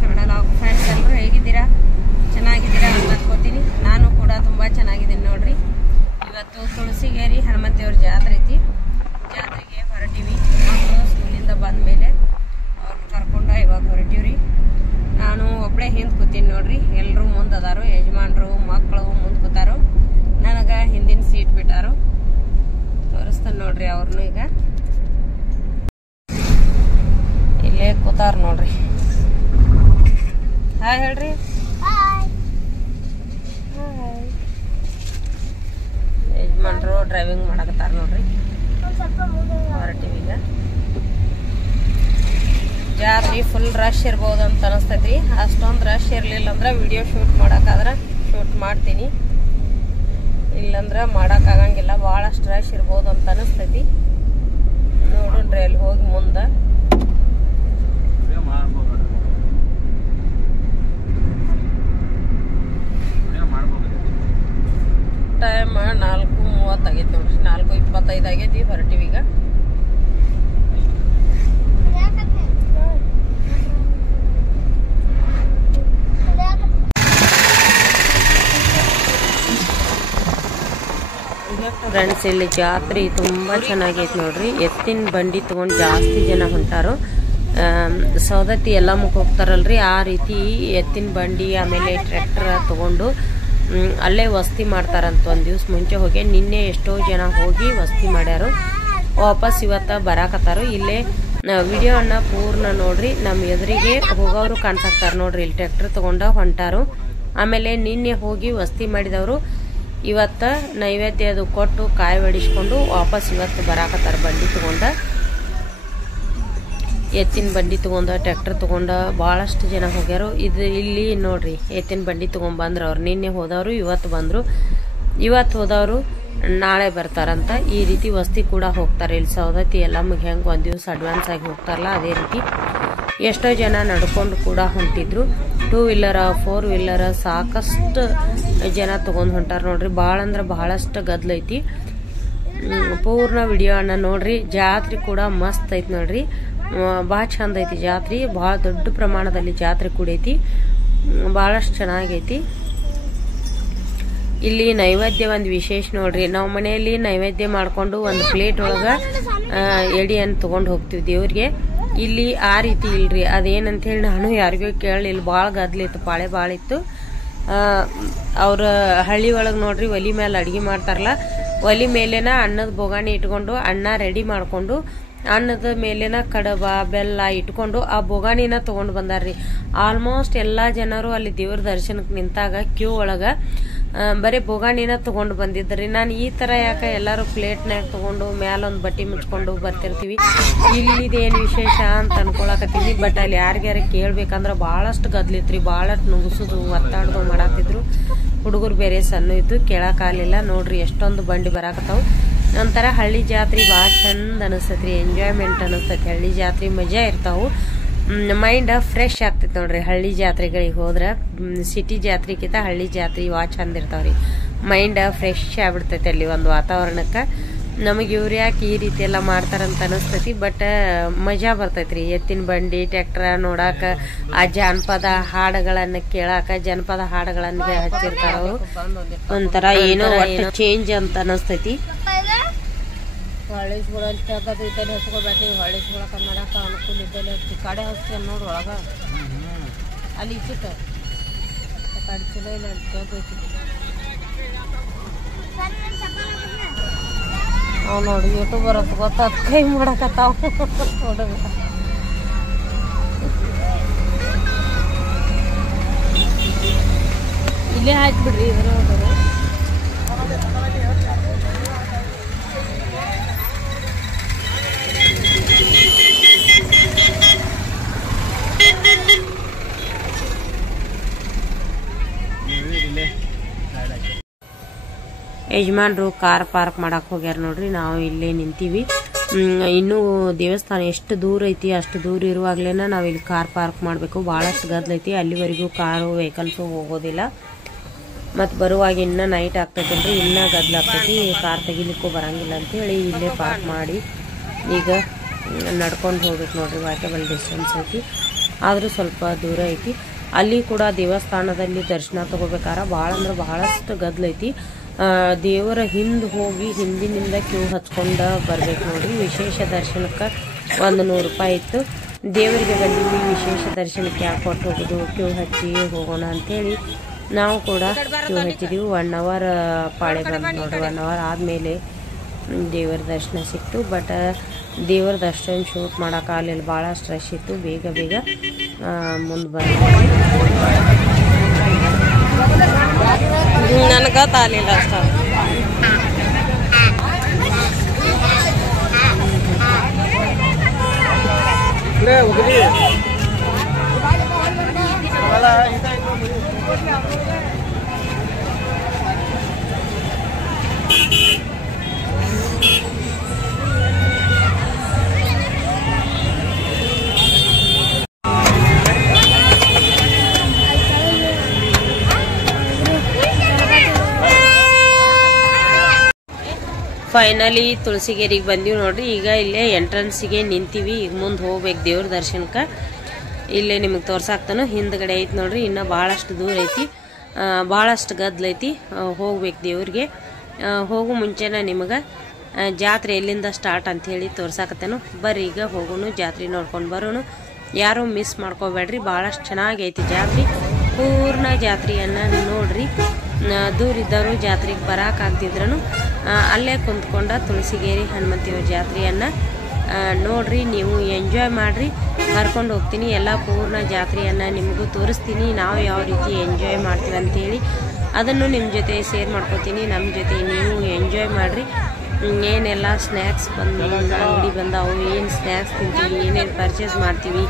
Kannada log friends ಎಲ್ಲರೂ ಹೇಗಿದ್ದೀರಾ? ಚೆನ್ನಾಗಿದ್ದೀರಾ ಅಂತ ಅನ್ಕೋತೀನಿ. ನಾನು ಕೂಡ ತುಂಬ ಚೆನ್ನಾಗಿದ್ದೀನಿ ನೋಡ್ರಿ. ಇವತ್ತು ತುಳಸಿಗೇರಿ ಹನುಮಂತೇವ್ರ ಜಾತ್ರೆ ಐತಿ. ಜಾತ್ರೆಗೆ ಹೊರಟಿವಿ. ಮಕ್ಕಳು ಸ್ಕೂಲಿಂದ ಬಂದ ಮೇಲೆ ಅವ್ರನ್ನ ಕರ್ಕೊಂಡು ಇವಾಗ ಹೊರಟಿವ್ರಿ. ನಾನು ಒಬ್ಬಳೇ ಹಿಂದೆ ಕೂತೀನಿ ನೋಡ್ರಿ. ಎಲ್ಲರೂ ಮುಂದೆ ಅದಾರು, ಯಜಮಾನ್ರು ಮಕ್ಕಳು ಮುಂದೆ ಕೂತಾರು. ನನಗೆ ಹಿಂದಿನ ಸೀಟ್ ಬಿಟ್ಟಾರು. ತೋರಿಸ್ತಾನೆ ನೋಡ್ರಿ ಅವ್ರನ್ನೂ. ಈಗ ಇಲ್ಲೇ ಕೂತಾರ ನೋಡ್ರಿ. ಹಾಯ್ ಹೇಳ್ರಿ. ಯಜಮಾನ್ರು ಡ್ರೈವಿಂಗ್ ಮಾಡಕತ್ತಾರ ನೋಡ್ರಿ. ಹೊರಟಿವಿ ಈಗ. ಜಾತ್ರೆ ಫುಲ್ ರಶ್ ಇರ್ಬೋದು ಅಂತ ಅನಿಸ್ತೈತಿ. ಅಷ್ಟೊಂದು ರಶ್ ಇರಲಿಲ್ಲ ಅಂದ್ರೆ ವಿಡಿಯೋ ಶೂಟ್ ಮಾಡೋಕ್ಕಾದ್ರೆ ಶೂಟ್ ಮಾಡ್ತೀನಿ, ಇಲ್ಲಂದ್ರೆ ಮಾಡೋಕ್ಕಾಗಂಗಿಲ್ಲ. ಭಾಳಷ್ಟು ರಶ್ ಇರ್ಬೋದು ಅಂತ ಅನಿಸ್ತೈತಿ. ನೋಡ್ರಿ ಅಲ್ಲಿ ಹೋಗಿ ಮುಂದೆ ಟೈಮ್ 4:30 ಆಗೈತಿ ನೋಡ್ರಿ. 4:25 ಆಗೈತಿ. ಹೊರಟಿವಿ ಈಗ. ಫ್ರೆಂಡ್ಸ್, ಇಲ್ಲಿ ಜಾತ್ರೆ ತುಂಬಾ ಚೆನ್ನಾಗೈತಿ ನೋಡ್ರಿ. ಎತ್ತಿನ ಬಂಡಿ ತಗೊಂಡು ಜಾಸ್ತಿ ಜನ ಹೊಂಟಾರು. ಸೌದತ್ತಿ ಎಲ್ಲ ಮುಖ ಹೋಗ್ತಾರಲ್ರಿ, ಆ ರೀತಿ ಎತ್ತಿನ ಬಂಡಿ ಆಮೇಲೆ ಟ್ರ್ಯಾಕ್ಟರ್ ತಗೊಂಡು ಅಲ್ಲೇ ವಸ್ತಿ ಮಾಡ್ತಾರಂತ. ಒಂದು ದಿವ್ಸ ಮುಂಚೆ ಹೋಗಿ ನಿನ್ನೆ ಎಷ್ಟೋ ಜನ ಹೋಗಿ ವಸ್ತಿ ಮಾಡ್ಯಾರು. ವಾಪಸ್ ಇವತ್ತ ಬರಾಕತ್ತಾರು. ಇಲ್ಲೇ ವಿಡಿಯೋನ ಪೂರ್ಣ ನೋಡ್ರಿ. ನಮ್ಮ ಎದುರಿಗೆ ಹೋಗೋರು ಕಾಣ್ಸಾಕ್ತಾರ ನೋಡ್ರಿ. ಇಲ್ಲಿ ಟ್ರ್ಯಾಕ್ಟರ್ ತಗೊಂಡ ಹೊಂಟಾರು. ಆಮೇಲೆ ನಿನ್ನೆ ಹೋಗಿ ವಸ್ತಿ ಮಾಡಿದವರು ಇವತ್ತ ನೈವೇದ್ಯ ಅದು ಕೊಟ್ಟು ಕಾಯಿ ಹೊಡಿಸ್ಕೊಂಡು ವಾಪಸ್ ಇವತ್ತು ಬರಾಕತ್ತಾರ. ಬಂಡಿ ತಗೊಂಡ, ಎತ್ತಿನ ಬಂಡಿ ತಗೊಂಡ ಟ್ರ್ಯಾಕ್ಟರ್ ತಗೊಂಡ ಭಾಳಷ್ಟು ಜನ ಹೋಗ್ಯಾರು. ಇದು ಇಲ್ಲಿ ನೋಡ್ರಿ, ಎತ್ತಿನ ಬಂಡಿ ತಗೊಂಡ್ಬಂದ್ರು. ಅವ್ರು ನಿನ್ನೆ ಹೋದವರು ಇವತ್ತು ಬಂದರು. ಇವತ್ತು ಹೋದವರು ನಾಳೆ ಬರ್ತಾರಂತ. ಈ ರೀತಿ ವಸ್ತಿ ಕೂಡ ಹೋಗ್ತಾರೆ. ಇಲ್ಲಿ ಸೌದತ್ತಿ ಎಲ್ಲ ಹೆಂಗೆ ಒಂದು ದಿವಸ ಅಡ್ವಾನ್ಸ್ ಆಗಿ ಹೋಗ್ತಾರಲ್ಲ, ಅದೇ ರೀತಿ ಎಷ್ಟೋ ಜನ ನಡ್ಕೊಂಡು ಕೂಡ ಹೊಂಟಿದ್ರು. 2 ವೀಲರ್ 4 ವೀಲರ್ ಸಾಕಷ್ಟು ಜನ ತೊಗೊಂಡು ಹೊಂಟಾರ ನೋಡ್ರಿ. ಭಾಳ ಅಂದ್ರೆ ಭಾಳಷ್ಟು ಗದ್ಲೈತಿ. ಪೂರ್ಣ ವಿಡಿಯೋನ ನೋಡ್ರಿ. ಜಾತ್ರೆ ಕೂಡ ಮಸ್ತ್ ಐತಿ ನೋಡ್ರಿ. ಭಾಳ ಚಂದ ಐತಿ ಜಾತ್ರೆ. ಭಾಳ ದೊಡ್ಡ ಪ್ರಮಾಣದಲ್ಲಿ ಜಾತ್ರೆ ಕೂಡೈತಿ. ಭಾಳಷ್ಟು ಚೆನ್ನಾಗೈತಿ. ಇಲ್ಲಿ ನೈವೇದ್ಯ ಒಂದು ವಿಶೇಷ ನೋಡ್ರಿ. ನಾವು ಮನೆಯಲ್ಲಿ ನೈವೇದ್ಯ ಮಾಡ್ಕೊಂಡು ಒಂದು ಪ್ಲೇಟ್ ಒಳಗೆ ಎಡಿಯನ್ನು ತೊಗೊಂಡು ಹೋಗ್ತೀವಿ ದೇವ್ರಿಗೆ. ಇಲ್ಲಿ ಆ ರೀತಿ ಇಲ್ರಿ. ಅದೇನಂತ ಹೇಳಿ ನಾನು ಯಾರಿಗೂ ಕೇಳಲಿಲ್ಲ. ಭಾಳ ಗದ್ಲಿತ್ತು, ಪಾಳೆ ಭಾಳ ಇತ್ತು. ಅವ್ರ ಹಳ್ಳಿ ಒಳಗೆ ನೋಡ್ರಿ, ಒಲಿ ಮೇಲೆ ಅಡುಗೆ ಮಾಡ್ತಾರಲ್ಲ, ಒಲಿ ಮೇಲೇನ ಅನ್ನದ ಬೋಗಾಣಿ ಇಟ್ಕೊಂಡು ಅನ್ನ ರೆಡಿ ಮಾಡಿಕೊಂಡು ಅನ್ನದ ಮೇಲಿನ ಕಡಬ ಬೆಲ್ಲ ಇಟ್ಕೊಂಡು ಆ ಬೋಗಾಣಿನ ತೊಗೊಂಡು ಬಂದಾರ್ರಿ. ಆಲ್ಮೋಸ್ಟ್ ಎಲ್ಲ ಜನರು ಅಲ್ಲಿ ದೇವ್ರ ದರ್ಶನಕ್ಕೆ ನಿಂತಾಗ ಕ್ಯೂ ಒಳಗೆ ಬರೀ ಬೋಗಾಣಿನ ತೊಗೊಂಡು ಬಂದಿದ್ರಿ. ನಾನು ಈ ಥರ ಯಾಕೆ ಎಲ್ಲರೂ ಪ್ಲೇಟ್ನಾಗ ತೊಗೊಂಡು ಮ್ಯಾಲೊಂದು ಬಟ್ಟೆ ಮುಚ್ಕೊಂಡು ಬರ್ತಿರ್ತೀವಿ, ಇಲ್ಲಿದೇನು ವಿಶೇಷ ಅಂತ ಅನ್ಕೊಳಕತ್ತೀನಿ. ಬಟ್ ಅಲ್ಲಿ ಯಾರಿಗ್ಯಾರ ಕೇಳ್ಬೇಕಂದ್ರೆ ಭಾಳಷ್ಟು ಗದ್ಲಿತ್ರಿ. ಭಾಳಷ್ಟು ನುಗ್ಸೋದು ಒತ್ತಾಡ್ದು ಮಾಡತ್ತಿದ್ರು. ಹುಡುಗರು ಬೇರೆ ಸಣ್ಣ ಇದ್ದು ಕೇಳಕ್ಕಾಗಲಿಲ್ಲ. ನೋಡ್ರಿ ಎಷ್ಟೊಂದು ಬಂಡಿ ಬರಾಕತ್ತಾವು. ಒಂಥರ ಹಳ್ಳಿ ಜಾತ್ರೆ ಭಾಳ ಚಂದ ಅನಿಸ್ತೈತ್ರಿ. ಎಂಜಾಯ್ಮೆಂಟ್ ಅನಿಸ್ತೈತಿ. ಹಳ್ಳಿ ಜಾತ್ರೆ ಮಜಾ ಇರ್ತಾವು. ಮೈಂಡ್ ಫ್ರೆಶ್ ಆಗ್ತೈತಿ ನೋಡ್ರಿ. ಹಳ್ಳಿ ಜಾತ್ರೆಗಳಿಗೆ ಹೋದ್ರೆ ಸಿಟಿ ಜಾತ್ರೆಗಿಂತ ಹಳ್ಳಿ ಜಾತ್ರೆ ಭಾಳ ಚಂದ ಇರ್ತಾವ್ರಿ. ಮೈಂಡ್ ಫ್ರೆಶ್ ಆಗ್ಬಿಡ್ತೈತಿ ಅಲ್ಲಿ ಒಂದು ವಾತಾವರಣಕ್ಕೆ. ನಮಗೆ ಇವ್ರು ಯಾಕೆ ಈ ರೀತಿ ಎಲ್ಲ ಮಾಡ್ತಾರಂತ ಅನಿಸ್ತೈತಿ. ಬಟ್ ಮಜಾ ಬರ್ತೈತ್ರಿ. ಎತ್ತಿನ ಬಂಡಿ ಟ್ರ್ಯಾಕ್ಟರ್ ನೋಡಾಕ, ಆ ಜಾನಪದ ಹಾಡುಗಳನ್ನು ಕೇಳಾಕ, ಜನಪದ ಹಾಡುಗಳನ್ನ ಹಚ್ಚಿರ್ತಾರ ಅವರು. ಒಂಥರ ಏನೋ ಒಟ್ಟು ಚೇಂಜ್ ಅಂತ ಅನಿಸ್ತೈತಿ. ಹೊಳಿಸ್ಗಳಲ್ಲಿ ತಗದು ಇದ್ದಲ್ಲಿ ಹಚ್ಕೊಬೇಡ್ರಿ. ಹೊಳಿಸ್ಕೊಳಕ ಮಾಡಾಕ ಅನುಕೂಲ ಇದ್ದಲ್ಲಿ ಕಾಡೆ ಹಚ್ತೇನೆ ನೋಡ್ರಿ. ಒಳಗೆ ಅಲ್ಲಿ ಇಚ್ಚಿತ್ತ ಕಡೆ ಚಲೋ ಇಲ್ಲ. ಅಲ್ಲಿ ತಗೋಯ್ತಿ ಅವ್ ನೋಡಿ. ಯೂಟ್ಯೂಬರ್ ಅಂತ ಗೊತ್ತಾದ ಕೈ ಮಾಡಕತ್ತಾವ ನೋಡ್ರಿ. ಇಲ್ಲೇ ಹಾಕ್ಬಿಡ್ರಿ. ಇದ್ರ ಯಜಮಾನ್ರು ಕಾರ್ ಪಾರ್ಕ್ ಮಾಡಕ್ ಹೋಗ್ಯಾರ ನೋಡ್ರಿ. ನಾವು ಇಲ್ಲೇ ನಿಂತೀವಿ. ಇನ್ನೂ ದೇವಸ್ಥಾನ ಎಷ್ಟು ದೂರ ಐತಿ ಅಷ್ಟು ದೂರ ಇರುವಾಗ್ಲೇನ ನಾವು ಇಲ್ಲಿ ಕಾರ್ ಪಾರ್ಕ್ ಮಾಡಬೇಕು. ಭಾಳಷ್ಟು ಗದ್ಲೈತಿ. ಅಲ್ಲಿವರೆಗೂ ಕಾರು ವೆಹಿಕಲ್ಸು ಹೋಗೋದಿಲ್ಲ. ಮತ್ತು ಬರುವಾಗ ಇನ್ನೂ ನೈಟ್ ಆಗ್ತೈತಲ್ರಿ, ಇನ್ನೂ ಗದ್ಲಾಗ್ತೈತಿ. ಕಾರ್ ತೆಗಿಲಿಕ್ಕೂ ಬರಂಗಿಲ್ಲ ಅಂತೇಳಿ ಇಲ್ಲೇ ಪಾರ್ಕ್ ಮಾಡಿ ಈಗ ನಡ್ಕೊಂಡು ಹೋಗ್ಬೇಕು ನೋಡ್ರಿ. ವಾಕೇಬಲ್ ಡಿಸ್ಟೆನ್ಸ್ ಐತಿ. ಆದರೂ ಸ್ವಲ್ಪ ದೂರ ಐತಿ. ಅಲ್ಲಿ ಕೂಡ ದೇವಸ್ಥಾನದಲ್ಲಿ ದರ್ಶನ ತಗೋಬೇಕಾರ ಭಾಳ ಅಂದ್ರೆ ಭಾಳಷ್ಟು ಗದ್ಲೈತಿ. ದೇವರ ಹಿಂದೆ ಹೋಗಿ ಹಿಂದಿನಿಂದ ಕ್ಯೂ ಹಚ್ಕೊಂಡು ಬರ್ಬೇಕು ನೋಡ್ರಿ. ವಿಶೇಷ ದರ್ಶನಕ್ಕೆ 100 ರೂಪಾಯಿ ಇತ್ತು. ದೇವರಿಗೆ ಬಂದಿವಿ, ವಿಶೇಷ ದರ್ಶನಕ್ಕೆ ಯಾಕೆ ಕೊಟ್ಟು ಹೋಗೋದು, ಕ್ಯೂ ಹಚ್ಚಿ ಹೋಗೋಣ ಅಂಥೇಳಿ ನಾವು ಕೂಡ ಕ್ಯೂ ಹಚ್ಚಿದ್ದೀವಿ. 1 ಅವರ್ ಪಾಳೆ ಬಂದು ನೋಡ್ರಿ. 1 ಅವರ್ ಆದಮೇಲೆ ದೇವರ ದರ್ಶನ ಸಿಕ್ತು. ಬಟ್ ದೇವರ ದರ್ಶನ ಶೂಟ್ ಮಾಡೋಕ್ಕಾಗಲಿಲ್ಲ, ಭಾಳಷ್ಟು ರಶ್ ಇತ್ತು. ಬೇಗ ಮುಂದೆ ಬಂದು ನನಗೆ ತಾಲಿಲ್ಲ ಅಷ್ಟ. ಫೈನಲಿ ತುಳಸಿಗೇರಿಗೆ ಬಂದೀವಿ ನೋಡ್ರಿ. ಈಗ ಇಲ್ಲೇ ಎಂಟ್ರೆನ್ಸಿಗೆ ನಿಂತೀವಿ. ಈಗ ಮುಂದೆ ಹೋಗ್ಬೇಕು ದೇವ್ರ ದರ್ಶನಕ್ಕೆ. ಇಲ್ಲೇ ನಿಮಗೆ ತೋರ್ಸಾಕ್ತಾನು. ಹಿಂದ್ಗಡೆ ಐತಿ ನೋಡ್ರಿ. ಇನ್ನು ಭಾಳಷ್ಟು ದೂರ ಐತಿ, ಭಾಳಷ್ಟು ಗದ್ಲೈತಿ. ಹೋಗ್ಬೇಕು ದೇವ್ರಿಗೆ. ಹೋಗೋ ಮುಂಚೆನ ನಿಮಗೆ ಜಾತ್ರೆ ಎಲ್ಲಿಂದ ಸ್ಟಾರ್ಟ್ ಅಂಥೇಳಿ ತೋರ್ಸಾಕತ್ತೇನು. ಬರ್ರಿ ಈಗ ಹೋಗೋಣ, ಜಾತ್ರೆ ನೋಡ್ಕೊಂಡು ಬರೋಣ. ಯಾರೂ ಮಿಸ್ ಮಾಡ್ಕೋಬೇಡ್ರಿ, ಭಾಳಷ್ಟು ಚೆನ್ನಾಗೈತಿ ಜಾತ್ರೆ. ಪೂರ್ಣ ಜಾತ್ರೆಯನ್ನು ನೋಡ್ರಿ. ದೂರಿದ್ದವರು ಜಾತ್ರೆಗೆ ಬರೋಕ್ಕಾಗ್ತಿದ್ರೂ ಅಲ್ಲೇ ಕುಂತ್ಕೊಂಡ ತುಳಸಿಗೇರಿ ಹನುಮಂತಿಯವ್ರ ಜಾತ್ರೆಯನ್ನು ನೋಡ್ರಿ. ನೀವು ಎಂಜಾಯ್ ಮಾಡಿರಿ. ಕರ್ಕೊಂಡು ಹೋಗ್ತೀನಿ, ಎಲ್ಲ ಪೂರ್ಣ ಜಾತ್ರೆಯನ್ನು ನಿಮಗೂ ತೋರಿಸ್ತೀನಿ. ನಾವು ಯಾವ ರೀತಿ ಎಂಜಾಯ್ ಮಾಡ್ತೀವಿ ಅಂಥೇಳಿ ಅದನ್ನು ನಿಮ್ಮ ಜೊತೆ ಶೇರ್ ಮಾಡ್ಕೋತೀನಿ. ನಮ್ಮ ಜೊತೆ ನೀವು ಎಂಜಾಯ್ ಮಾಡಿರಿ. ಏನೆಲ್ಲ ಸ್ನ್ಯಾಕ್ಸ್ ಅಂಗಡಿ ಬಂದಾವು, ಏನು ಸ್ನ್ಯಾಕ್ಸ್ ತಿಂತೀವಿ, ಏನೇನು ಪರ್ಚೇಸ್ ಮಾಡ್ತೀವಿ,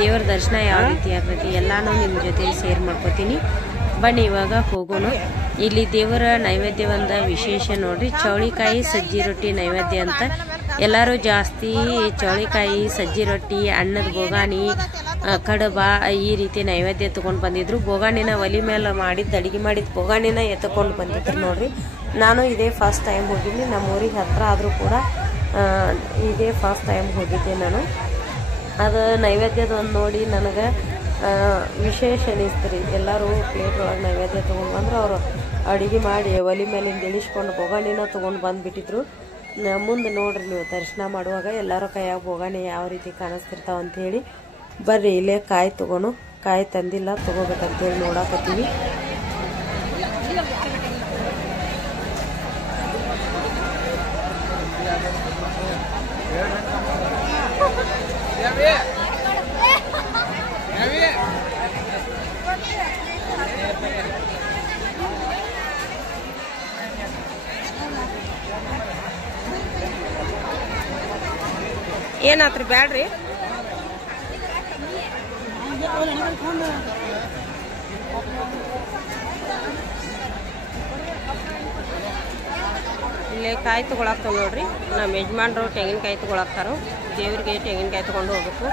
ದೇವರ ದರ್ಶನ ಯಾವ ರೀತಿ ಆಗ್ತೈತಿ ಎಲ್ಲನೂ ನಿಮ್ಮ ಜೊತೆ ಶೇರ್ ಮಾಡ್ಕೋತೀನಿ. ಬನ್ನಿ ಇವಾಗ ಹೋಗೋಣ. ಇಲ್ಲಿ ದೇವರ ನೈವೇದ್ಯ ಒಂದು ವಿಶೇಷ ನೋಡ್ರಿ. ಚೌಳಿಕಾಯಿ ಸಜ್ಜಿ ರೊಟ್ಟಿ ನೈವೇದ್ಯ ಅಂತ ಎಲ್ಲರೂ ಜಾಸ್ತಿ ಚೌಳಿಕಾಯಿ ಸಜ್ಜಿ ರೊಟ್ಟಿ, ಅನ್ನದ ಬೋಗಾಣಿ, ಕಡಬ ಈ ರೀತಿ ನೈವೇದ್ಯ ತೊಗೊಂಡು ಬಂದಿದ್ರು. ಬೋಗಾಣಿನ ಒಲಿ ಮೇಲೆ ಮಾಡಿದ್ದು ಅಡುಗೆ ಮಾಡಿದ್ದು ಬೋಗಾಣಿನ ಎತ್ಕೊಂಡು ಬಂದಿದ್ರು ನೋಡ್ರಿ. ನಾನು ಇದೇ ಫಸ್ಟ್ ಟೈಮ್ ಹೋಗಿದ್ದೀನಿ. ನಮ್ಮ ಊರಿಗೆ ಹತ್ರ ಆದರೂ ಕೂಡ ಇದೇ ಫಸ್ಟ್ ಟೈಮ್ ಹೋಗಿದ್ದೆ ನಾನು. ಅದು ನೈವೇದ್ಯದ ಒಂದು ನೋಡಿ ನನಗೆ ವಿಶೇಷ ಅನಿಸ್ತು. ಎಲ್ಲರೂ ಪ್ಲೇಟ್ ಒಳಗೆ ನೈವೇದ್ಯ ತೊಗೊಂಡು ಬಂದ್ರೆ ಅವರು ಅಡುಗೆ ಮಾಡಿ ಒಲಿ ಮೇಲಿಂದ ಇಳಿಸ್ಕೊಂಡು ಬೋಗಾಣಿನ ತೊಗೊಂಡು ಬಂದುಬಿಟ್ಟಿದ್ರು. ಮುಂದೆ ನೋಡ್ರಿ ನೀವು ದರ್ಶನ ಮಾಡುವಾಗ ಎಲ್ಲರೂ ಕೈಯಾಗ ಬೋಗಾಣಿ ಯಾವ ರೀತಿ ಕಾಣಿಸ್ತಿರ್ತಾವ ಅಂಥೇಳಿ. ಬರ್ರಿ ಇಲ್ಲೇ ಕಾಯಿ ತೊಗೊಳು. ಕಾಯಿ ತಂದಿಲ್ಲ, ತೊಗೋಬೇಕಂತೇಳಿ ನೋಡಾಕತ್ತೀವಿ. ಏನಾತ್ರಿ ಬ್ಯಾಡ್ರಿ? ಇಲ್ಲೇ ಕಾಯಿ ತೊಗೊಳಾಕ್ತಾವ ನೋಡ್ರಿ. ನಮ್ಮ ಯಜಮಾನ್ರು ತೆಂಗಿನಕಾಯಿ ತೊಗೊಳಾಕ್ತಾರೋ. ದೇವ್ರಿಗೆ ತೆಂಗಿನಕಾಯಿ ತೊಗೊಂಡು ಹೋಗ್ಬೇಕು.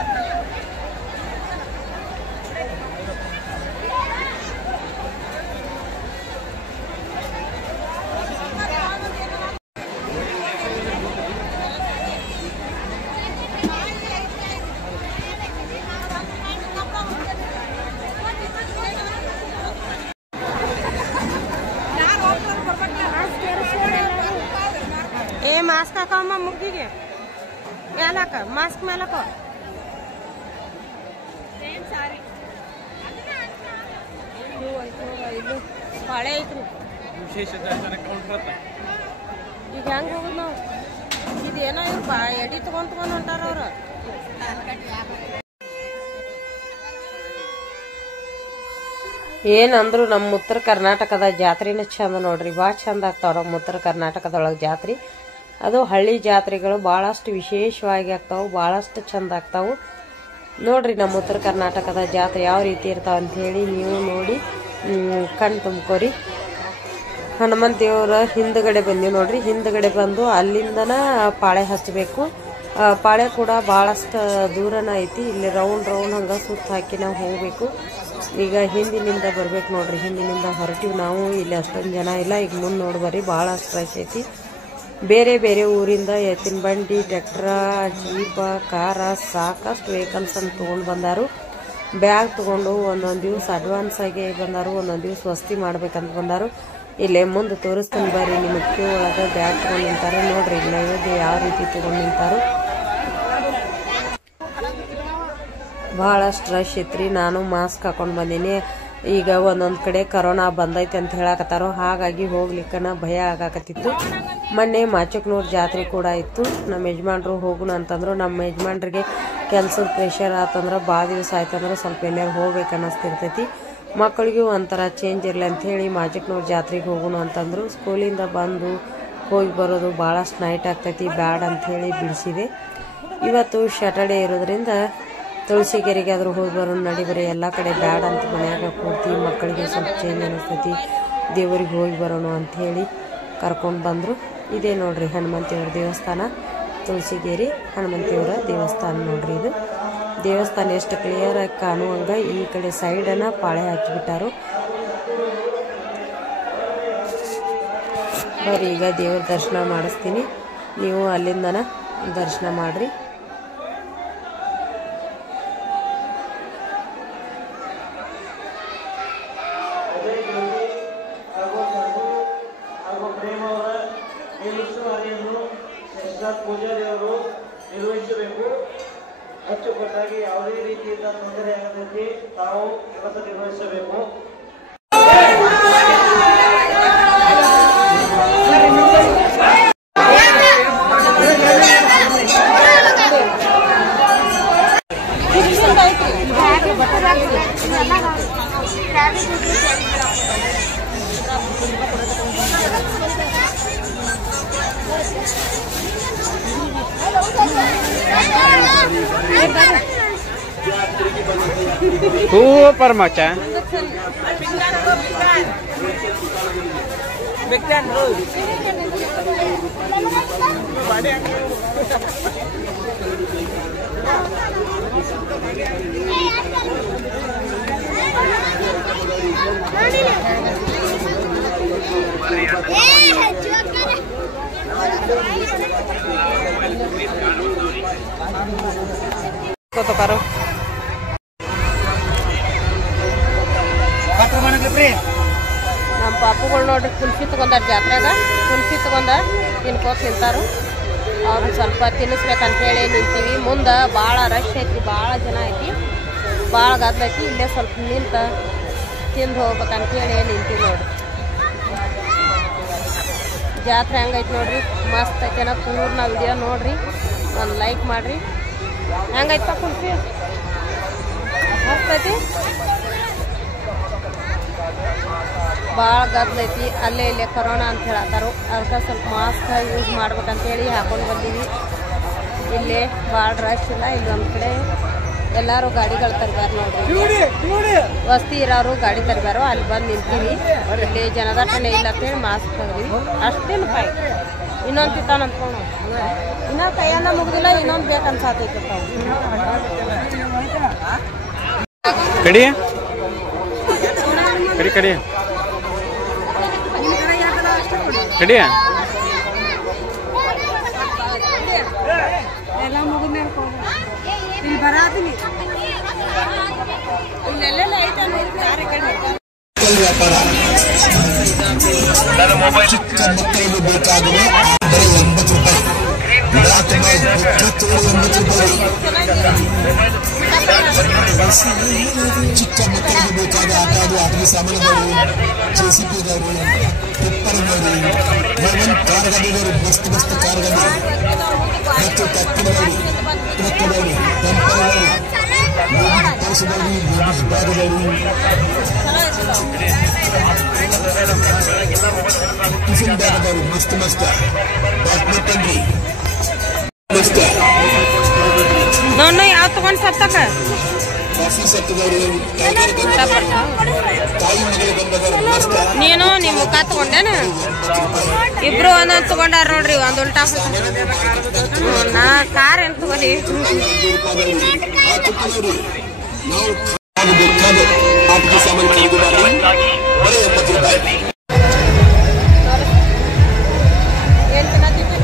ಮಾಸ್ಕ್ ಹಾಕಮ್ಮ ಮುಗ್ಗಿಗೆ ಮೇಲೆ ಹಾಕ, ಮಾಸ್ಕ್ ಮೇಲೆ ಹಾಕೋ. ಇದು ಬಾಳೆ ಐತ್ರಿ. ಈಗ ಹೆಂಗ್ ಹೋಗುದು ನಾವು? ಇದೇನೋ ಇವ್ರು ಎಡಿ ತಗೊಂಡ್ ಹೊಂಟಾರ ಅವ್ರು. ಏನಂದ್ರು ನಮ್ಮ ಉತ್ತರ ಕರ್ನಾಟಕದ ಜಾತ್ರೆನ ಚಂದ ನೋಡ್ರಿ. ಭಾಳ ಚಂದ ಆಗ್ತಾವ ನಮ್ಮ ಉತ್ತರ ಕರ್ನಾಟಕದೊಳಗೆ ಜಾತ್ರೆ. ಅದು ಹಳ್ಳಿ ಜಾತ್ರೆಗಳು ಭಾಳಷ್ಟು ವಿಶೇಷವಾಗಿ ಆಗ್ತಾವೆ, ಭಾಳಷ್ಟು ಚಂದ ಆಗ್ತಾವೆ ನೋಡ್ರಿ. ನಮ್ಮ ಉತ್ತರ ಕರ್ನಾಟಕದ ಜಾತ್ರೆ ಯಾವ ರೀತಿ ಇರ್ತಾವ ಅಂಥೇಳಿ ನೀವು ನೋಡಿ ಕಣ್ ತುಂಬ್ಕೋರಿ. ಹನುಮಂತ ದೇವರ ಹಿಂದ್ಗಡೆ ಬಂದೀವಿ ನೋಡ್ರಿ. ಹಿಂದ್ಗಡೆ ಬಂದು ಅಲ್ಲಿಂದನ ಪಾಳೆ ಹಚ್ಚಬೇಕು. ಪಾಳೆ ಕೂಡ ಭಾಳಷ್ಟು ದೂರನ ಐತಿ. ಇಲ್ಲಿ ರೌಂಡ್ ಹಂಗೆ ಸುತ್ತ ಹಾಕಿ ನಾವು ಹೋಗ್ಬೇಕು. ಈಗ ಹಿಂದಿನಿಂದ ಬರ್ಬೇಕು ನೋಡ್ರಿ. ಹಿಂದಿನಿಂದ ಹೊರಟಿವಿ ನಾವು. ಇಲ್ಲಿ ಅಷ್ಟೊಂದು ಜನ ಇಲ್ಲ. ಈಗ ಮುಂದೆ ನೋಡ್ಬರ್ರಿ, ಭಾಳಷ್ಟು ರಶ್ ಐತಿ. ಬೇರೆ ಬೇರೆ ಊರಿಂದ ಎತ್ತಿನ ಬಂಡಿ, ಟ್ರ್ಯಾಕ್ಟರ್, ಜೀಪ, ಕಾರ ಸಾಕಷ್ಟು ವೆಹಿಕಲ್ಸ್ ಅನ್ನು ತೊಗೊಂಡು ಬಂದಾರು. ಬ್ಯಾಗ್ ತೊಗೊಂಡು ಒಂದೊಂದು ದಿವಸ ಅಡ್ವಾನ್ಸ್ ಆಗಿ ಬಂದಾರು, ಒಂದೊಂದು ದಿವಸ ವಸ್ತಿ ಮಾಡ್ಬೇಕಂತ ಬಂದಾರು. ಇಲ್ಲೇ ಮುಂದೆ ತೋರಿಸ್ತೀನಿ ಬರ್ರಿ. ನಿಮಗೆ ಕ್ಯೂ ಒಳಗೆ ಬ್ಯಾಗ್ ತೊಗೊಂಡು ನಿಂತಾರೆ ನೋಡ್ರಿ. ನೈವೇದ್ಯ ಯಾವ ರೀತಿ ತೊಗೊಂಡು ನಿಂತಾರು. ಭಾಳಷ್ಟು ರಶ್ ಇತ್ರಿ. ನಾನು ಮಾಸ್ಕ್ ಹಾಕೊಂಡು ಬಂದೀನಿ. ಈಗ ಒಂದೊಂದು ಕಡೆ ಕರೋನಾ ಬಂದೈತೆ ಅಂತ ಹೇಳಕತ್ತಾರೋ, ಹಾಗಾಗಿ ಹೋಗ್ಲಿಕ್ಕನ ಭಯ ಆಗಾಕತ್ತಿತ್ತು. ಮೊನ್ನೆ ಮಾಚಕ್ನೂರು ಜಾತ್ರೆ ಕೂಡ ಇತ್ತು. ನಮ್ಮ ಯಜಮಾನ್ರು ಹೋಗೋಣ ಅಂತಂದ್ರು. ನಮ್ಮ ಯಜಮಾನ್ರಿಗೆ ಕೆಲಸದ ಪ್ರೆಷರ್ ಆತಂದ್ರೆ ಭಾಳ ದಿವಸ ಆಯ್ತಂದ್ರೆ ಸ್ವಲ್ಪ ಎಲ್ಲಾರು ಹೋಗ್ಬೇಕು ಅನ್ನಿಸ್ತಿರ್ತೈತಿ. ಮಕ್ಕಳಿಗೂ ಒಂಥರ ಚೇಂಜ್ ಇರಲಿ ಅಂಥೇಳಿ ಮಾಚಕ್ನೂರು ಜಾತ್ರೆಗೆ ಹೋಗೋಣ ಅಂತಂದ್ರು. ಸ್ಕೂಲಿಂದ ಬಂದು ಹೋಗಿ ಬರೋದು ಭಾಳಷ್ಟು ನೈಟ್ ಆಗ್ತೈತಿ, ಬ್ಯಾಡ್ ಅಂಥೇಳಿ ಬಿಡಿಸಿದೆ. ಇವತ್ತು ಸ್ಯಾಟರ್ಡೇ ಇರೋದ್ರಿಂದ ತುಳಸಿಗೆರೆಗೆ ಆದರೂ ಹೋಗಿ ಬರೋಣ ನಡಿ ಬರೀ, ಎಲ್ಲ ಕಡೆ ಬ್ಯಾಡ್ ಅಂತ ಮನ್ಯಾಗ ಕೂಡ್ತೀವಿ, ಮಕ್ಕಳಿಗೆ ಸ್ವಲ್ಪ ಚೇಂಜ್ ಅನ್ನಿಸ್ತೈತಿ, ದೇವ್ರಿಗೆ ಹೋಗಿ ಬರೋಣ ಅಂಥೇಳಿ ಕರ್ಕೊಂಡು ಬಂದರು. ಇದೇ ನೋಡ್ರಿ ಹನುಮಂತಿಯವ್ರ ದೇವಸ್ಥಾನ, ತುಳಸಿಗೆರೆ ಹನುಮಂತಿಯವರ ದೇವಸ್ಥಾನ ನೋಡ್ರಿ. ಇದು ದೇವಸ್ಥಾನ ಎಷ್ಟು ಕ್ಲಿಯರ್ ಆಗಿ ಕಾಣುವಂಗ ಈ ಕಡೆ ಸೈಡನ್ನ ಪಾಳೆ ಹಾಕಿಬಿಟ್ಟಾರು. ಬರೀ ಈಗ ದೇವ್ರ ದರ್ಶನ ಮಾಡಿಸ್ತೀನಿ, ನೀವು ಅಲ್ಲಿಂದನ ದರ್ಶನ ಮಾಡ್ರಿ. ಪೂಜಾ ದೇವರು ನಿರ್ವಹಿಸಬೇಕು. ಅಚ್ಚುಕಟ್ಟಾಗಿ ಯಾವುದೇ ರೀತಿಯಿಂದ ತೊಂದರೆ ಆಗದಂತೆ ತಾವು ಕೆಲಸ ನಿರ್ವಹಿಸಬೇಕು. Super maca. Kau karo. ನಮ್ಮ ಪಾಪುಗಳು ನೋಡ್ರಿ ಕುಲ್ಫಿ ತಗೊಂಡಾರ ಜಾತ್ರೆಗ. ಕುಲ್ಫಿ ತಗೊಂಡ ತಿನ್ಕೋತ ನಿಂತಾರು. ಅವ್ರು ಸ್ವಲ್ಪ ತಿನ್ನಿಸ್ಬೇಕಂತೇಳಿ ನಿಂತೀವಿ. ಮುಂದೆ ಭಾಳ ರಶ್ ಐತಿ, ಭಾಳ ಜನ ಐತಿ, ಭಾಳ ಗದ್ದಲೈತಿ. ಇಲ್ಲೇ ಸ್ವಲ್ಪ ನಿಂತ ತಿಂದು ಹೋಗ್ಬೇಕಂತೇಳಿ ನಿಂತೀವಿ ನೋಡ್ರಿ. ಜಾತ್ರೆ ಹೆಂಗೈತಿ ನೋಡ್ರಿ, ಮಸ್ತ್ ಐತೆನ. ಪೂರ್ಣ ವಿಡಿಯೋ ನೋಡ್ರಿ, ಒಂದು ಲೈಕ್ ಮಾಡ್ರಿ. ಹೆಂಗೈತ ಕುಲ್ಫಿ? ಮಸ್ತ್ ಐತಿ, ಭಾಳ ಗದ್ದಲೈತಿ. ಅಲ್ಲೇ ಇಲ್ಲೇ ಕರೋನಾ ಅಂತ ಹೇಳತ್ತಾರು. ಅದಕ್ಕೆ ಸ್ವಲ್ಪ ಮಾಸ್ಕ್ ಯೂಸ್ ಮಾಡ್ಬೇಕಂತೇಳಿ ಹಾಕೊಂಡು ಬಂದೀವಿ. ಇಲ್ಲೇ ಭಾಳ ರಶ್ ಇಲ್ಲ. ಇಲ್ಲೊಂದು ಕಡೆ ಎಲ್ಲರೂ ಗಾಡಿಗಳು ತರ್ಬ್ಯಾರ ನೋಡ್ರಿ. ವಸ್ತಿ ಇರೋರು ಗಾಡಿ ತರ್ಬ್ಯಾರೋ, ಅಲ್ಲಿ ಬಂದು ನಿಂತೀವಿ. ಇಲ್ಲಿ ಜನದಟ್ಟಣೆ ಇಲ್ಲ ಅಂತೇಳಿ ಮಾಸ್ಕ್ ತೆಗ್ದೀವಿ. ಅಷ್ಟೇನು ಕಾಯಿ ಇನ್ನೊಂದು ತಿಂತಾನ ಅಂದ್ಕೊಂಡು ಇನ್ನೂ ಕೈಯನ್ನ ಮುಗ್ದಿಲ್ಲ, ಇನ್ನೊಂದು ಬೇಕನ್ಸಾತೈತಿ. ಕಡಿ ಕಡಿ ಕಡಿ ಕಡಿಯ ಎಲ್ಲ ಮುಗಿದ ಇಲ್ಲಿ ಬರಾತೀನಿ. ಇಲ್ಲೆಲ್ಲ ಐತೆ ನನ್ನ ಮೊಬೈಲ್ ಚಿಕ್ಕ ಮಕ್ಕಳಿಗೆ ಬೇಕಾಗುವ ಬರೀ 9 ರೂಪಾಯಿ. ಚಿಕ್ಕ ಮಕ್ಕಳಿಗೆ ಬೇಕಾದ ಆಟ ಆಡುವ ಆಟದ ಸಾಮಾನುಗಳು, JCBಗಳು, ಟಿಪ್ಪರ್ಗಳು, ಕಾರ್ಗಳು, ಮಸ್ತ್ ಮಸ್ತ್ ಕಾರ್ಗಳು ಮತ್ತು ಟ್ರ್ಯಾಕ್ಟರ್ಗಳು, ಟ್ರಕ್ಗಳು, ಟೆಂಪರ್ಗಳು, ಪರ್ಸ್ಗಳು, ಲೇಡೀಸ್ ಬ್ಯಾಗ್ಗಳು, ಟಿಫಿನ್ ಬ್ಯಾಗ್ಗಳು ಮಸ್ತ್ ಮಸ್ತ್ ಬ್ಯಾಡ್ಮಿಂಟನ್ರಿ ಮಸ್ತ್ ನೋಡ್ನ ಯಾವ ತಗೊಂಡ್ ಸತ್ತಕ ಕಾಫಿ ಸೆಟ್ಗಳು, ತಾಯಿ ಮನೆಗೆ ಬಂದವರು ಮಸ್ತ್. ನೀನು ನಿಮ್ಮ ಮುಖ ತಗೊಂಡೇನ? ಇಬ್ರು ಒಂದೊಂದು ತಗೊಂಡಾರ ನೋಡ್ರಿ. ಒಂದು ಉಲ್ಟಾ ನಾ ಕಾರ್ ಏನ್ ತಗೋಲಿ. ನಾವು ಬೇಕಾದ ಆಟದ ಸಾಮಾನು ಖರೀದಿ ಮಾಡಿ ಬರೀ 9 ರೂಪಾಯಿ. ಏನ್ ತಿನ್ನತ್ತಿದ್ದು?